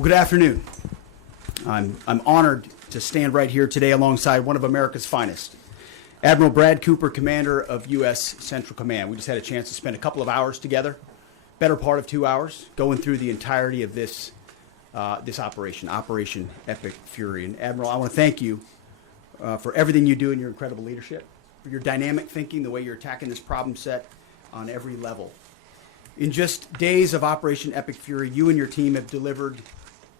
Well, good afternoon. I'm honored to stand right here today alongside one of America's finest, Admiral Brad Cooper, commander of U.S. Central Command. We just had a chance to spend a couple of hours together, better part of 2 hours, going through the entirety of this operation, Operation Epic Fury. And Admiral, I want to thank you for everything you do and your incredible leadership, for your dynamic thinking, the way you're attacking this problem set on every level. In just days of Operation Epic Fury, you and your team have delivered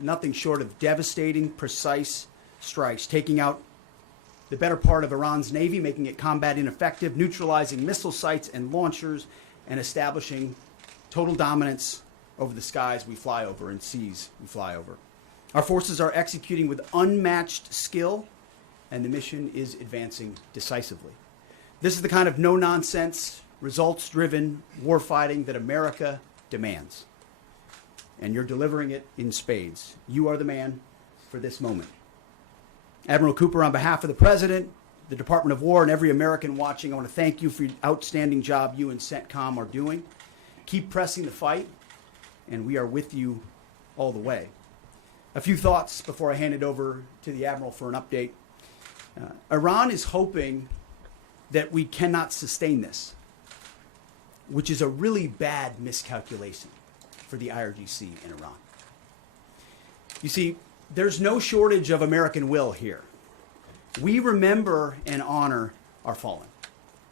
nothing short of devastating, precise strikes, taking out the better part of Iran's navy, making it combat ineffective, neutralizing missile sites and launchers, and establishing total dominance over the skies we fly over and seas we fly over. Our forces are executing with unmatched skill, and the mission is advancing decisively. This is the kind of no-nonsense, results-driven warfighting that America demands. And you're delivering it in spades. You are the man for this moment. Admiral Cooper, on behalf of the President, the Department of War, and every American watching, I want to thank you for the outstanding job you and CENTCOM are doing. Keep pressing the fight, and we are with you all the way. A few thoughts before I hand it over to the Admiral for an update. Iran is hoping that we cannot sustain this, which is a really bad miscalculation for the IRGC in Iran. You see, there's no shortage of American will here. We remember and honor our fallen,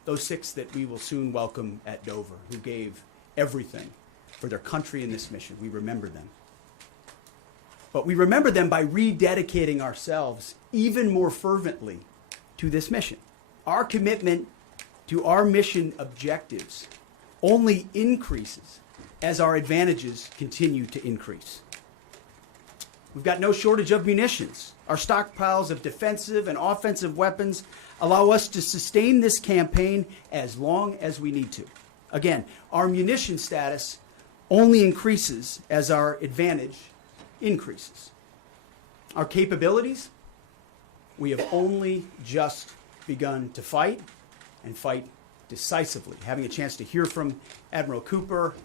those 6 that we will soon welcome at Dover, who gave everything for their country in this mission. We remember them. But we remember them by rededicating ourselves even more fervently to this mission. Our commitment to our mission objectives only increases as our advantages continue to increase. We've got no shortage of munitions. Our stockpiles of defensive and offensive weapons allow us to sustain this campaign as long as we need to. Again, our munition status only increases as our advantage increases. Our capabilities, we have only just begun to fight, and fight decisively. Having a chance to hear from Admiral Cooper.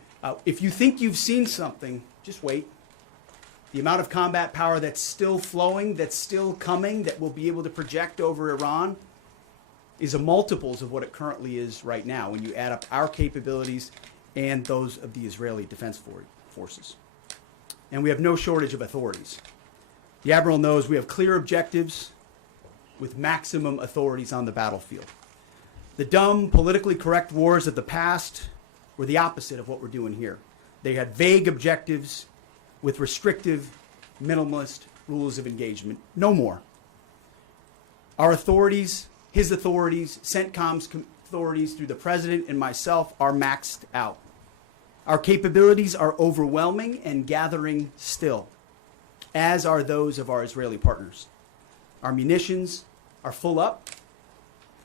If you think you've seen something, just wait. The amount of combat power that's still flowing, that's still coming, that we'll be able to project over Iran is a multiples of what it currently is right now when you add up our capabilities and those of the Israeli Defense Forces. And we have no shortage of authorities. The Admiral knows we have clear objectives with maximum authorities on the battlefield. The dumb, politically correct wars of the past were the opposite of what we're doing here. They had vague objectives with restrictive, minimalist rules of engagement. No more. Our authorities, his authorities, CENTCOM's authorities through the President and myself are maxed out. Our capabilities are overwhelming and gathering still, as are those of our Israeli partners. Our munitions are full up,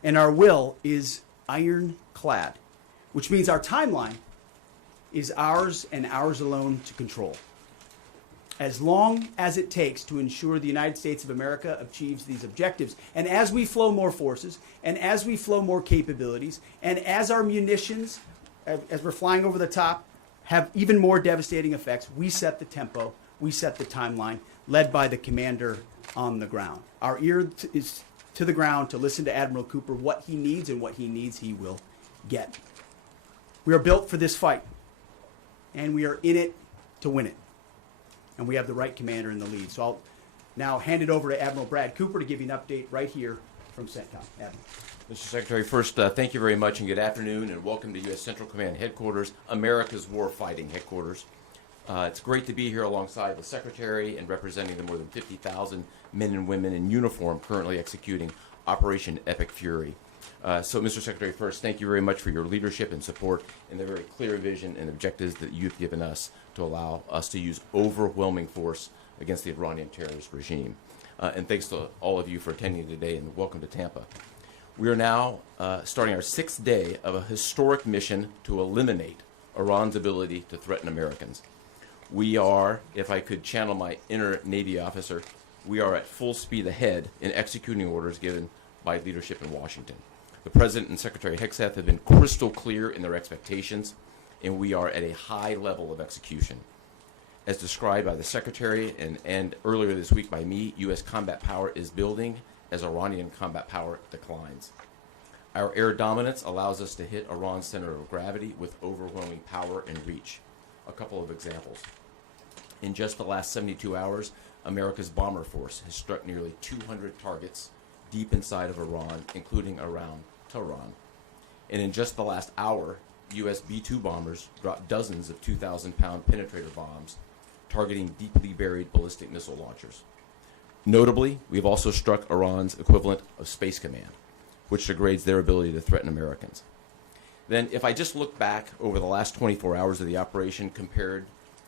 and our will is ironclad, which means our timeline is ours and ours alone to control. As long as it takes to ensure the United States of America achieves these objectives. And as we flow more forces, and as we flow more capabilities, and as our munitions, as we're flying over the top, have even more devastating effects, we set the tempo, we set the timeline, led by the commander on the ground. Our ear is to the ground to listen to Admiral Cooper, what he needs, and what he needs he will get. We are built for this fight, and we are in it to win it. And we have the right commander in the lead. So I'll now hand it over to Admiral Brad Cooper to give you an update right here from CENTCOM. Admiral. Mr. Secretary, first, thank you very much and good afternoon, and welcome to U.S. Central Command Headquarters, America's Warfighting Headquarters. It's great to be here alongside the Secretary and representing the more than 50,000 men and women in uniform currently executing Operation Epic Fury. So, Mr. Secretary, first, thank you very much for your leadership and support and the very clear vision and objectives that you've given us to allow us to use overwhelming force against the Iranian terrorist regime. And thanks to all of you for attending today, and welcome to Tampa. We are now starting our 6th day of a historic mission to eliminate Iran's ability to threaten Americans. We are, if I could channel my inner Navy officer, we are at full speed ahead in executing orders given by leadership in Washington. The President and Secretary Hegseth have been crystal clear in their expectations, and we are at a high level of execution. As described by the Secretary and earlier this week by me, U.S. combat power is building as Iranian combat power declines. Our air dominance allows us to hit Iran's center of gravity with overwhelming power and reach. A couple of examples. In just the last 72 hours, America's bomber force has struck nearly 200 targets deep inside of Iran, including around Tehran. And in just the last hour, U.S. B-2 bombers dropped dozens of 2,000-pound penetrator bombs targeting deeply buried ballistic missile launchers. Notably, we've also struck Iran's equivalent of Space Command, which degrades their ability to threaten Americans. Then, if I just look back over the last 24 hours of the operation compared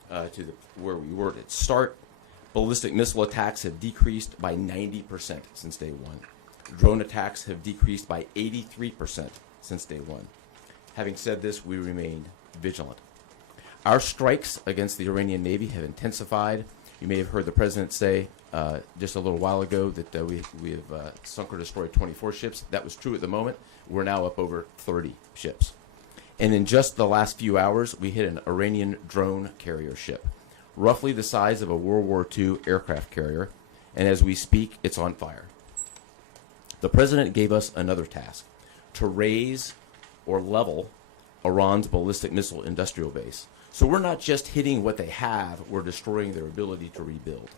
to where we were at its start, ballistic missile attacks have decreased by 90% since day one. Drone attacks have decreased by 83% since day one. Having said this, we remain vigilant. Our strikes against the Iranian Navy have intensified. You may have heard the President say just a little while ago that we have sunk or destroyed 24 ships. That was true at the moment. We're now up over 30 ships. And in just the last few hours, we hit an Iranian drone carrier ship, roughly the size of a World War II aircraft carrier, and as we speak, it's on fire. The President gave us another task, to raise or level Iran's ballistic missile industrial base. So we're not just hitting what they have, we're destroying their ability to rebuild.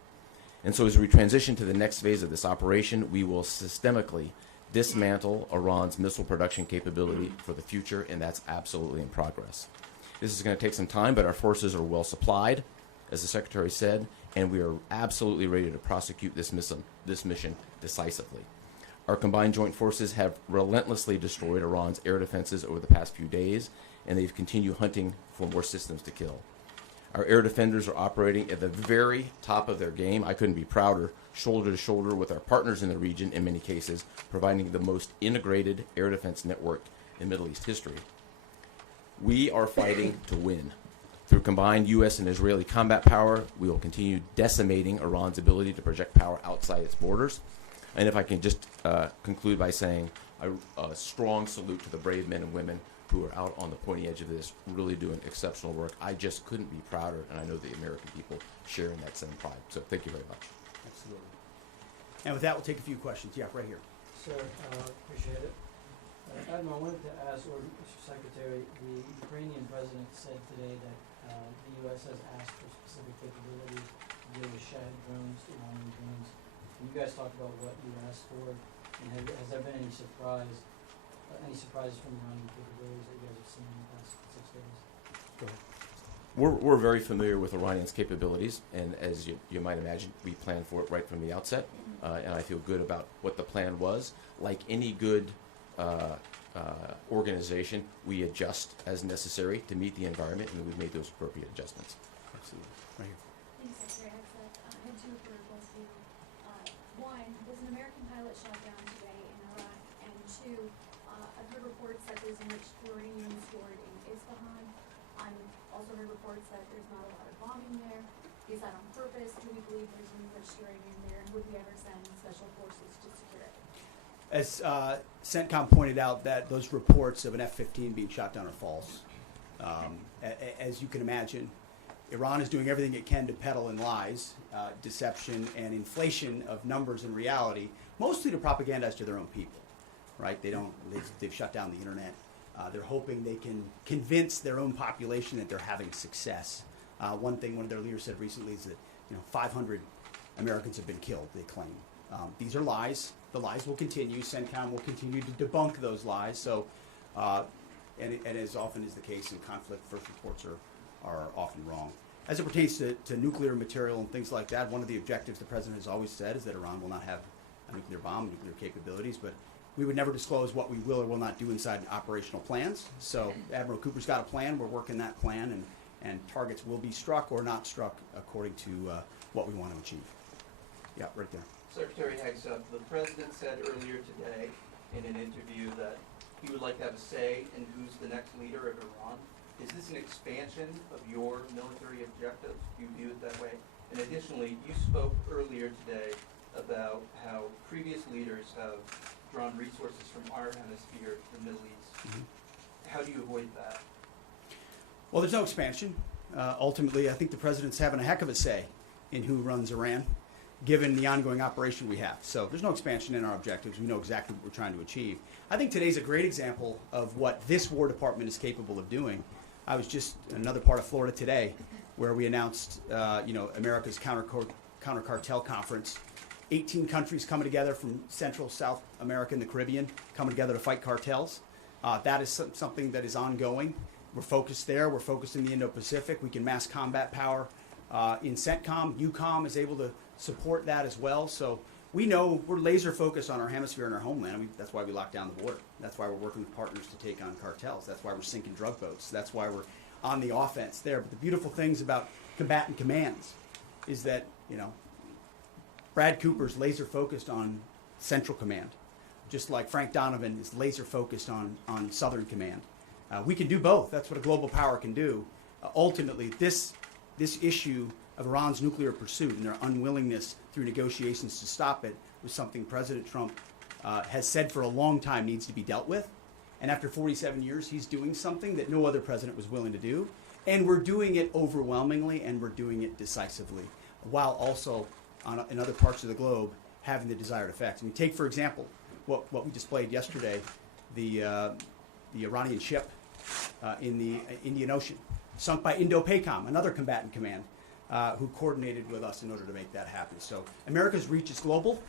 And so as we transition to the next phase of this operation, we will systemically dismantle Iran's missile production capability for the future, and that's absolutely in progress. This is going to take some time, but our forces are well supplied, as the Secretary said, and we are absolutely ready to prosecute this mission decisively. Our combined joint forces have relentlessly destroyed Iran's air defenses over the past few days, and they've continued hunting for more systems to kill. Our air defenders are operating at the very top of their game. I couldn't be prouder, shoulder to shoulder with our partners in the region in many cases, providing the most integrated air defense network in Middle East history. We are fighting to win. Through combined U.S. and Israeli combat power, we will continue decimating Iran's ability to project power outside its borders. And if I can just conclude by saying a strong salute to the brave men and women who are out on the pointy edge of this, really doing exceptional work. I just couldn't be prouder, and I know the American people share in that same pride. So thank you very much. Absolutely. And with that, we'll take a few questions. Yeah, right here. Sir, appreciate it. Admiral, I wanted to ask, or Mr. Secretary, the Ukrainian president said today that the U.S. has asked for specific capabilities to deal with Shad drones, Iranian drones. And you guys talked about what you asked for, and has there been any surprises from Iranian capabilities that you guys have seen in the past 6 days? Go ahead. We're very familiar with Iranian's capabilities, and as you might imagine, we planned for it right from the outset, and I feel good about what the plan was. Like any good organization, we adjust as necessary to meet the environment, and we've made those appropriate adjustments. Absolutely. Right here. Thanks, Secretary Hegseth. I had two for both of you. One, was an American pilot shot down today in Iraq? And two, I've heard reports that there's enriched uranium stored in Isfahan. I've also heard reports that there's not a lot of bombing there. Is that on purpose? Do we believe there's enriched uranium there? And would we ever send special forces to secure it? As CENTCOM pointed out, that those reports of an F-15 being shot down are false. As you can imagine, Iran is doing everything it can to peddle in lies, deception, and inflation of numbers and reality, mostly to propagandize to their own people. Right? They've shut down the internet. They're hoping they can convince their own population that they're having success. One thing one of their leaders said recently is that 500 Americans have been killed, they claim. These are lies. The lies will continue. CENTCOM will continue to debunk those lies. So, and as often is the case in conflict, first reports are often wrong. As it pertains to nuclear material and things like that, one of the objectives the President has always said is that Iran will not have a nuclear bomb, nuclear capabilities, but we would never disclose what we will or will not do inside operational plans. So Admiral Cooper's got a plan. We're working that plan, and targets will be struck or not struck according to what we want to achieve. Yeah, right there. Secretary Hegseth, the President said earlier today in an interview that he would like to have a say in who's the next leader of Iran. Is this an expansion of your military objectives? Do you view it that way? And additionally, you spoke earlier today about how previous leaders have drawn resources from our hemisphere to the Middle East. Mm-hmm. How do you avoid that? Well, there's no expansion. ultimately, I think the president's having a heck of a say in who runs Iran, given the ongoing operation we have. So there's no expansion in our objectives. We know exactly what we're trying to achieve. I think today's a great example of what this War Department is capable of doing. I was just in another part of Florida today where we announced, America's counter cartel conference. 18 countries coming together from Central, South America, and the Caribbean, coming together to fight cartels. That is something that is ongoing. We're focused there. We're focused in the Indo-Pacific. We can mass combat power in CENTCOM. EUCOM is able to support that as well. So we know we're laser focused on our hemisphere and our homeland. That's why we locked down the border. That's why we're working with partners to take on cartels. That's why we're sinking drug boats. That's why we're on the offense there. But the beautiful things about combatant commands is that, Brad Cooper's laser focused on Central Command, just like Frank Donovan is laser focused on Southern Command. We can do both. That's what a global power can do. Ultimately, this issue of Iran's nuclear pursuit and their unwillingness through negotiations to stop it was something President Trump has said for a long time needs to be dealt with. And after 47 years, he's doing something that no other president was willing to do. And we're doing it overwhelmingly, and we're doing it decisively, while also in other parts of the globe having the desired effects. I mean, take, for example, what we displayed yesterday, the Iranian ship in the Indian Ocean, sunk by Indo-PACOM, another combatant command, who coordinated with us in order to make that happen. So America's reach is global.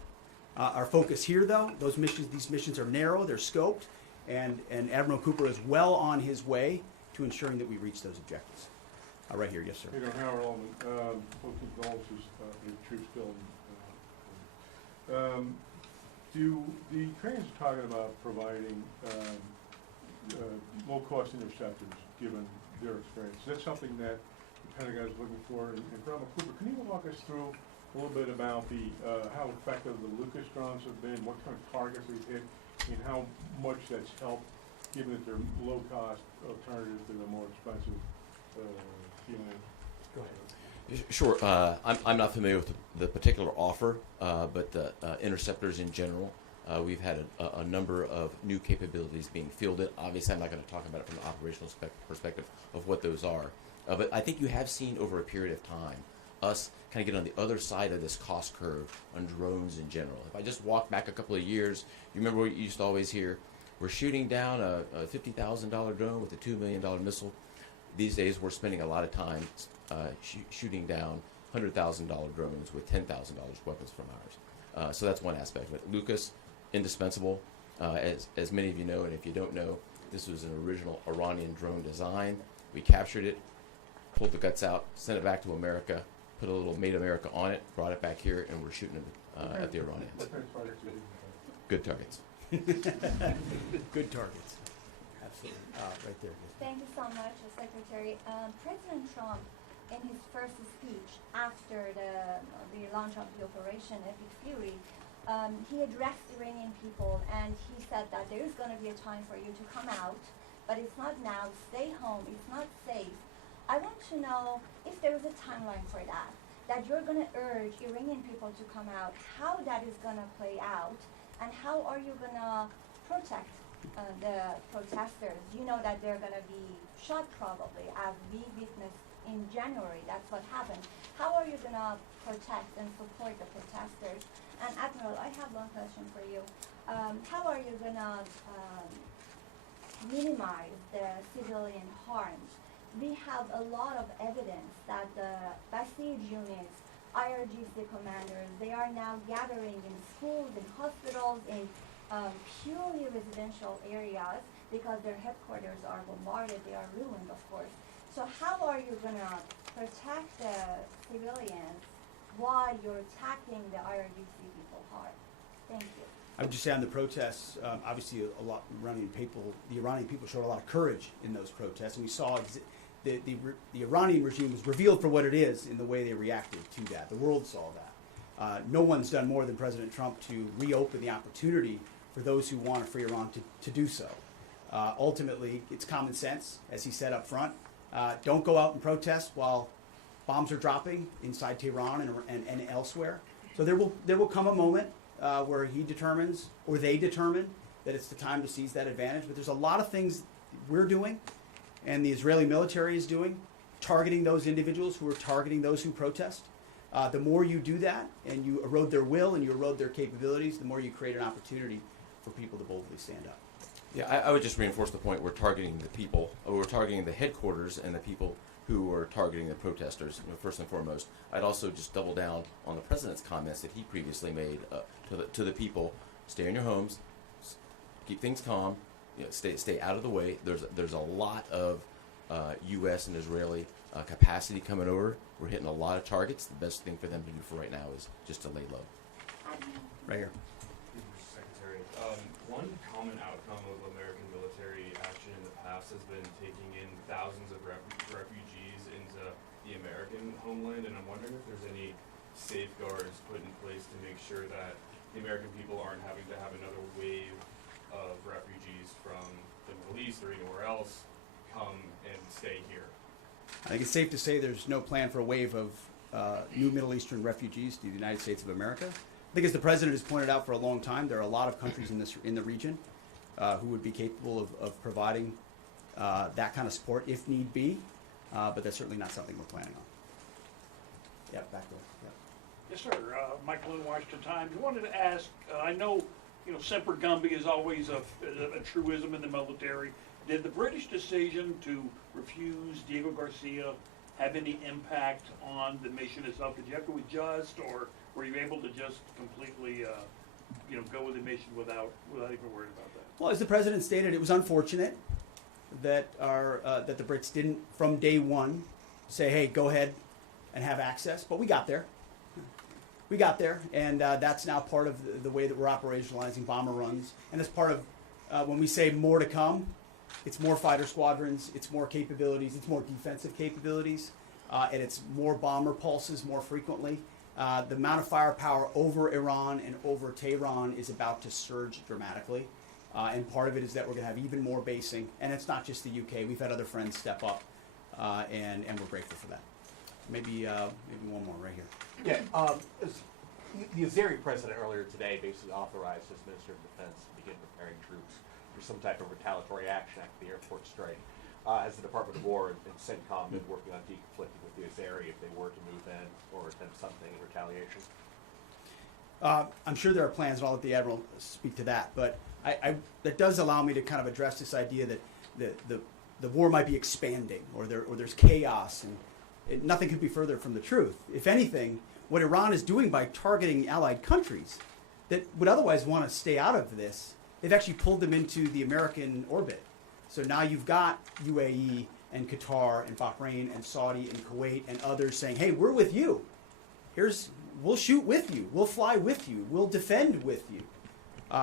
Our focus here, though, these missions are narrow, they're scoped, and Admiral Cooper is well on his way to ensuring that we reach those objectives. Right here, yes, sir. Howard Allman, postal condolences for your troops killed. Do the Ukrainians are talking about providing low-cost interceptors, given their experience? Is that something that the Pentagon is looking for? And Admiral Cooper, can you walk us through a little bit about how effective the Lucas drones have been, what kind of targets they've hit, and how much that's helped, given that they're low-cost alternatives to the more expensive Go ahead. Sure. I'm not familiar with the particular offer, but the interceptors in general, we've had a number of new capabilities being fielded. Obviously, I'm not going to talk about it from an operational perspective of what those are. But I think you have seen over a period of time us kind of get on the other side of this cost curve on drones in general. If I just walk back a couple of years, you remember what you used to always hear? We're shooting down a $50,000 drone with a $2 million missile. These days, we're spending a lot of time shooting down $100,000 drones with $10,000 weapons from ours. So that's one aspect of it. Lucas, indispensable. As many of you know, and if you don't know, this was an original Iranian drone design. We captured it, pulled the guts out, sent it back to America, put a little Made America on it, brought it back here, and we're shooting it at the Iranians. Good targets. Good targets. Absolutely. Right there. Thank you so much, Secretary. President Trump, in his first speech after the launch of the Operation Epic Fury, he addressed Iranian people and he said that there is going to be a time for you to come out, but it's not now. Stay home. It's not safe. I want to know if there is a timeline for that you're going to urge Iranian people to come out, how that is going to play out, and how are you going to protect the protesters? You know that they're going to be shot probably, as we witnessed in January. That's what happened. How are you going to protect and support the protesters? And Admiral, I have one question for you. How are you going to minimize the civilian harms? We have a lot of evidence that the Basij units, IRGC commanders, they are now gathering in schools, in hospitals, in purely residential areas because their headquarters are bombarded, they are ruined, of course. So how are you going to protect the civilians while you're attacking the IRGC people hard? Thank you. I would just say on the protests, obviously the Iranian people showed a lot of courage in those protests, and we saw the Iranian regime was revealed for what it is in the way they reacted to that. The world saw that. No one's done more than President Trump to reopen the opportunity for those who want a free Iran to do so. Ultimately, it's common sense, as he said up front. Don't go out and protest while bombs are dropping inside Tehran and elsewhere. So there will come a moment where he determines, or they determine, that it's the time to seize that advantage. But there's a lot of things we're doing and the Israeli military is doing targeting those individuals who are targeting those who protest. The more you do that and you erode their will and you erode their capabilities, the more you create an opportunity for people to boldly stand up. Yeah, I would just reinforce the point. We're targeting the people. We're targeting the headquarters and the people who are targeting the protesters, first and foremost. I'd also just double down on the president's comments that he previously made to the people. Stay in your homes, keep things calm, stay out of the way. There's a lot of U.S. and Israeli capacity coming over. We're hitting a lot of targets. The best thing for them to do for right now is just to lay low. Right here. Mr. Secretary, one common outcome of American military action in the past has been taking in thousands of refugees into the American homeland, and I'm wondering if there's any safeguards put in place to make sure that the American people aren't having to have another wave of refugees from the Middle East or anywhere else come and stay here. I think it's safe to say there's no plan for a wave of new Middle Eastern refugees to the United States of America. I think, as the president has pointed out for a long time, there are a lot of countries in the region who would be capable of providing that kind of support if need be, but that's certainly not something we're planning on. Yeah, back there. Yeah. Yes, sir. Michael in Washington Times. I wanted to ask, I know, Semper Gumby is always a truism in the military. Did the British decision to refuse Diego Garcia have any impact on the mission itself? Did you have to adjust, or were you able to just completely, go with the mission without even worrying about that? Well, as the president stated, it was unfortunate that that the Brits didn't, from day one, say, "Hey, go ahead and have access." But we got there. We got there, and that's now part of the way that we're operationalizing bomber runs. And as part of when we say more to come, it's more fighter squadrons, it's more capabilities, it's more defensive capabilities, and it's more bomber pulses more frequently. The amount of firepower over Iran and over Tehran is about to surge dramatically. And part of it is that we're going to have even more basing. And it's not just the UK. We've had other friends step up, and we're grateful for that. Maybe one more right here. Yeah, the Azeri president earlier today basically authorized his Minister of Defense to begin preparing troops for some type of retaliatory action after the airport strike. Has the Department of War and CENTCOM been working on deconflicting with the Azeri if they were to move in or attempt something in retaliation? I'm sure there are plans, and I'll let the Admiral speak to that. But that does allow me to kind of address this idea that the war might be expanding, or there's chaos, and nothing could be further from the truth. If anything, what Iran is doing by targeting allied countries that would otherwise want to stay out of this, they've actually pulled them into the American orbit. So now you've got UAE and Qatar and Bahrain and Saudi and Kuwait and others saying, "Hey, we're with you. We'll shoot with you. We'll fly with you. We'll defend with you.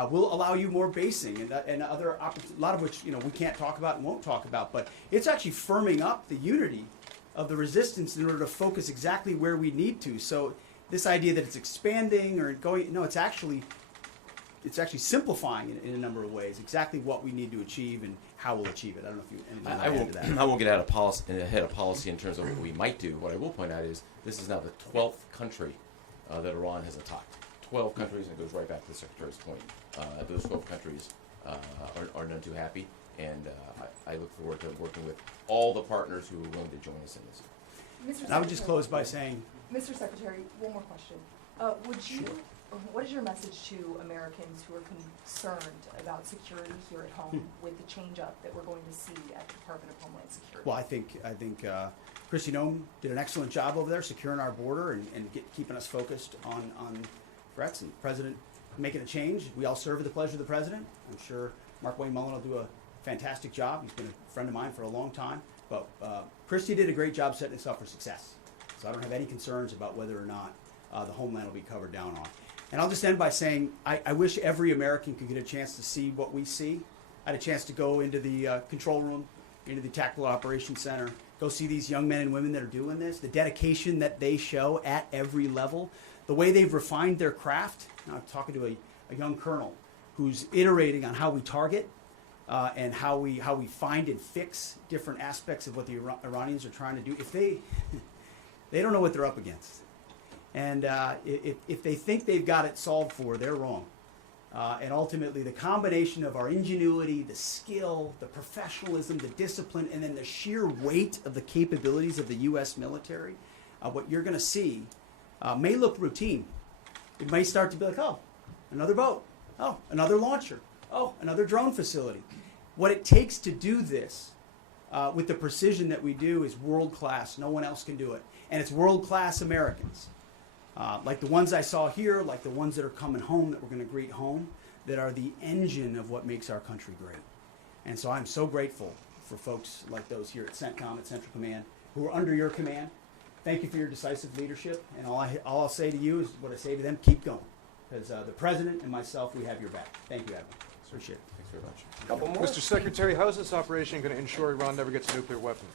We'll allow you more basing and other a lot of which we can't talk about and won't talk about. But it's actually firming up the unity of the resistance in order to focus exactly where we need to. So this idea that it's expanding or going, no, it's actually simplifying in a number of ways exactly what we need to achieve and how we'll achieve it. I don't know if you anything to add to that. I won't get ahead of policy in terms of what we might do. What I will point out is this is now the 12th country that Iran has attacked. 12 countries, and it goes right back to the Secretary's point. Those 12 countries are none too happy, and I look forward to working with all the partners who are willing to join us in this. And I would just close by saying, Mr. Secretary, one more question. What is your message to Americans who are concerned about security here at home with the change-up that we're going to see at the Department of Homeland Security? well, I think Kristi Noem did an excellent job over there securing our border and keeping us focused on threats, and the President making a change. We all serve at the pleasure of the President. I'm sure Mark Wayne Mullen will do a fantastic job. He's been a friend of mine for a long time. But Kristi did a great job setting us up for success. So I don't have any concerns about whether or not the Homeland will be covered down on. And I'll just end by saying I wish every American could get a chance to see what we see. I had a chance to go into the control room, into the Tactical Operations Center, go see these young men and women that are doing this, the dedication that they show at every level, the way they've refined their craft. Now, I'm talking to a young colonel who's iterating on how we target and how we find and fix different aspects of what the Iranians are trying to do. If they don't know what they're up against. And if they think they've got it solved for, they're wrong. and ultimately the combination of our ingenuity, the skill, the professionalism, the discipline, and then the sheer weight of the capabilities of the U.S. military, what you're going to see may look routine. It may start to be like, oh, another boat. Oh, another launcher. Oh, another drone facility. What it takes to do this with the precision that we do is world-class. No one else can do it. And it's world-class Americans. Like the ones I saw here, like the ones that are coming home that we're going to greet home, that are the engine of what makes our country great. And so I'm so grateful for folks like those here at CENTCOM, at Central Command, who are under your command. Thank you for your decisive leadership. And all I'll say to you is what I say to them, keep going. Because the President and myself, we have your back. Thank you, Admiral. Appreciate it. Thanks very much. Couple more. Mr. Secretary, how is this operation going to ensure Iran never gets a nuclear weapon?